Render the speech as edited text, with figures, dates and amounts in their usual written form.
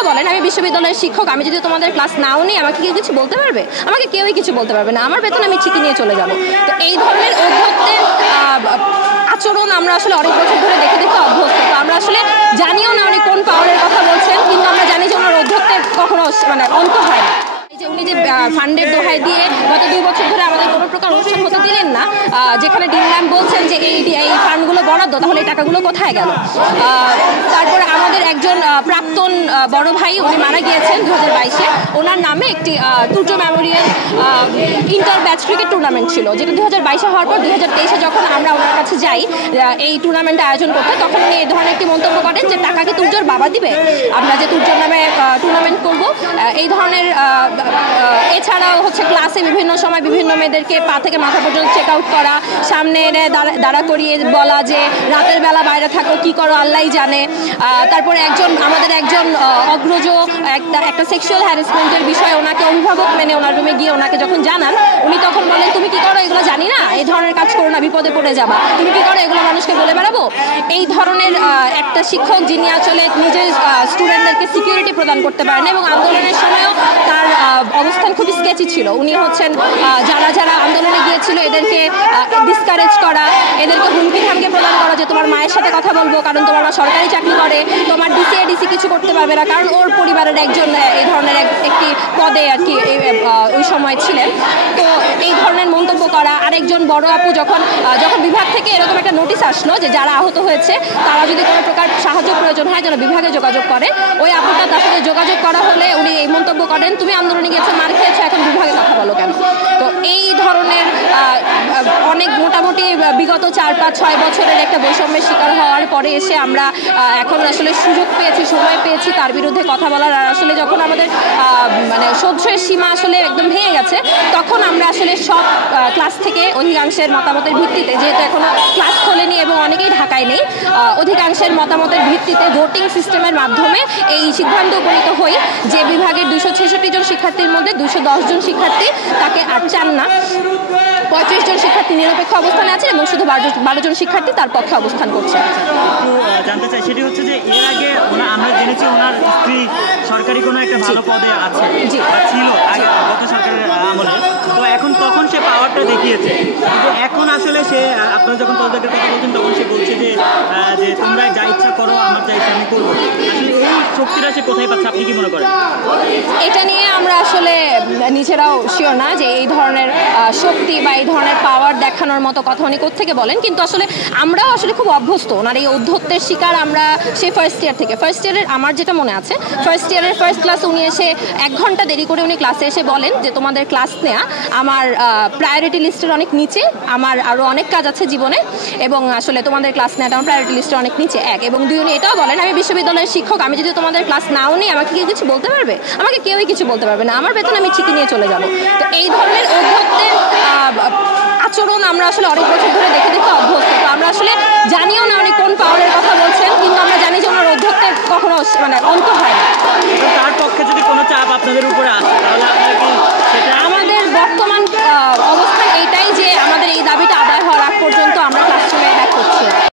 এটাও বলেন আমি বিশ্ববিদ্যালয়ের শিক্ষক, আমি যদি তোমাদের ক্লাস নাও নিই আমাকে কেউ কিছু বলতে পারবে? আমাকে কেউই কিছু বলতে পারবে না, আমার বেতন আমি ঠিকই নিয়ে চলে যাব। তো এই ধরনের অধ্যক্ষের আচরণ আমরা আসলে অনেক বছর ধরে দেখে দেখে অভ্যস্ত। তো আমরা আসলে জানিও না উনি কোন পাওয়ারের কথা বলছেন, কিন্তু আমরা জানি যে ওনার অধ্যক্ষের কখনো অন্ত হয় না। উনি যে ফান্ডের দোহাই দিয়ে গত 2 বছর ধরে আমাদের কোনো প্রকার অনুষ্ঠান হতে দিলেন না, যেখানে ডিন ম্যাম বলছেন যে এই ফান্ডগুলো বরাদ্দ, তাহলে এই টাকাগুলো কোথায় গেল? তারপরে আমাদের একজন প্রাক্তন বড় ভাই উনি মারা গিয়েছেন 2022-এ, ওনার নামে একটি Tuto memorial inter batch cricket tournament ছিল, যেটা 2022-এ হওয়ার পর 2023-এ যখন আমরা ওনার কাছে যাই এই টুর্নামেন্ট আয়োজন করতে, তখন উনি এই ধরনের একটি মন্তব্য করেন যে টাকা কি তুর্যর বাবা দিবে, আমরা যে তুর্যর নামে টুর্নামেন্ট করব এই ধরনের। এছাড়াও হচ্ছে ক্লাসে বিভিন্ন সময় বিভিন্ন মেয়েদেরকে পা থেকে মাথা পর্যন্ত চেক আউট করা, সামনে এনে দাঁড়া করিয়ে বলা যে রাতের বেলা বাইরে থাকো, কি করো আল্লাহই জানে। তারপরে আমাদের একজন অগ্রজ একটা সেক্সুয়াল হ্যারাসমেন্টের বিষয়ে ওনাকে অভিভাবক মেনে ওনার রুমে গিয়ে ওনাকে যখন জানান, উনি তখন বলেন তুমি কি করো এগুলো জানি না, এই ধরনের কাজ করো না, বিপদে পড়ে যাবা, তুমি কি করো এগুলো মানুষকে বলে বেড়াবো। এই ধরনের একটা শিক্ষক যিনি আসলে নিজের স্টুডেন্টদেরকে সিকিউরিটি প্রদান করতে পারেন, এবং আন্দোলনের সময়ও তার অবস্থান খুবই স্কেচি ছিল। উনি হচ্ছেন যারা আন্দোলনে গিয়েছিল এদেরকে ডিসকারেজ করা, এদেরকে হুমকি ধামকি প্রদান করা যে তোমার মায়ের সাথে কথা বলবো কারণ তোমার মা সরকারি চাকরি করে, তোমার ডিসি কিছু করতে পারবে না কারণ ওর পরিবারের একজন এই ধরনের একটি পদে আর কি ওই সময় ছিলেন। তো এই ধরনের মন্তব্য করা। আরেকজন বড় আপু যখন বিভাগ থেকে এরকম একটা নোটিশ আসলো যে যারা আহত হয়েছে তারা যদি কোনো প্রকার সাহায্য প্রয়োজন হয় যেন বিভাগে যোগাযোগ করে, ওই আপুটা তার সাথে যোগাযোগ করা হলে উনি এই মন্তব্য করেন তুমি আন্দোলনে গিয়েছো, মার খেয়েছো, এখন বিভাগে কথা বলো কেন? তো এই ধরনের অনেক মোটামুটি বিগত 4-5-6 বছরের একটা বৈষম্যের শিকার হওয়ার পরে এসে আমরা এখন আসলে সুযোগ পেয়েছি, সময় পেয়েছি তার বিরুদ্ধে কথা বলার। আর আসলে যখন আমাদের সহ্যের সীমা আসলে একদম ভেঙে গেছে, তখন আমরা আসলে সব ক্লাস থেকে অধিকাংশের মতামতের ভিত্তিতে, যেহেতু এখনো ক্লাস খোলেনি এবং অনেকেই ঢাকায় নেই, অধিকাংশের মতামতের ভিত্তিতে ভোটিং সিস্টেমের মাধ্যমে এই সিদ্ধান্ত উপনীত হই যে বিভাগের 266 জন শিক্ষার্থীর মধ্যে 210 জন শিক্ষার্থী তাকে আর চান না, 35 জন শিক্ষার্থী নিরপেক্ষ অবস্থানে আছে এবং শুধু 12 জন শিক্ষার্থী তার পক্ষে অবস্থান করছে। জানতে চাই সেটি হচ্ছে যে এর আগে আমরা জেনেছি ওনার স্ত্রী সরকারি কোনো একটা ভালো পদে আছে বা ছিল আগে গত সরকারের আমলে, তো এখন তখন সে পাওয়ারটা দেখিয়েছে, কিন্তু এখন আসলে সে আপনারা যখন পদত্যাগের কথা বলছেন তখন সে বলছে যে তোমরা যা ইচ্ছা করো, আমার যা ইচ্ছা আমি করবো। আসলে এই শক্তিটা সে কোথায় পাচ্ছে, আপনি কি মনে করেন? এটা নিয়ে আমরা আসলে নিজেরাও শিওর না যে এই ধরনের শক্তি বা এই ধরনের পাওয়ার দেখানোর মতো কথা উনি কোত্থেকে বলেন, কিন্তু আসলে আমরাও আসলে খুব অভ্যস্ত ওনার এই অধ্যত্বের শিকার। আমরা সেই ফার্স্ট ইয়ারের আমার যেটা মনে আছে, ফার্স্ট ইয়ারের ফার্স্ট ক্লাস উনি এসে 1 ঘন্টা দেরি করে উনি ক্লাসে এসে বলেন যে তোমাদের ক্লাস নেওয়া আমার প্রায়োরিটি লিস্টের অনেক নিচে, আমার আরও অনেক কাজ আছে জীবনে, এবং আসলে তোমাদের ক্লাস নেওয়াটা আমার প্রায়োরিটি লিস্টের অনেক নিচে 1 এবং 2 উনি এটাও বলেন আমি বিশ্ববিদ্যালয়ের শিক্ষক, আমি যদি তোমাদের ক্লাস নাও নিই আমাকে কেউ কিছু বলতে পারবে? আমাকে কেউই কিছু বলতে পারবে না, আমার বেতন আমি ঠিকই নিয়ে চলে যাব। তো এই ধরনের অধ্যক্ষের আচরণ আমরা আসলে অনেক বছর ধরে দেখে দেখে অভ্যস্ত। তো আমরা আসলে জানিও না উনি কোন পাওয়ারের কথা বলছেন, কিন্তু আমরা জানি যে ওনার অধ্যক্ষের কখনো অন্ত হয় না। তার পক্ষে যদি কোনো চাপ আপনাদের উপরে আসে তাহলে আপনারা কি সেটা? আমাদের বর্তমান অবস্থা এইটাই যে আমাদের এই দাবিটা আদায় হওয়ার আগ পর্যন্ত আমরা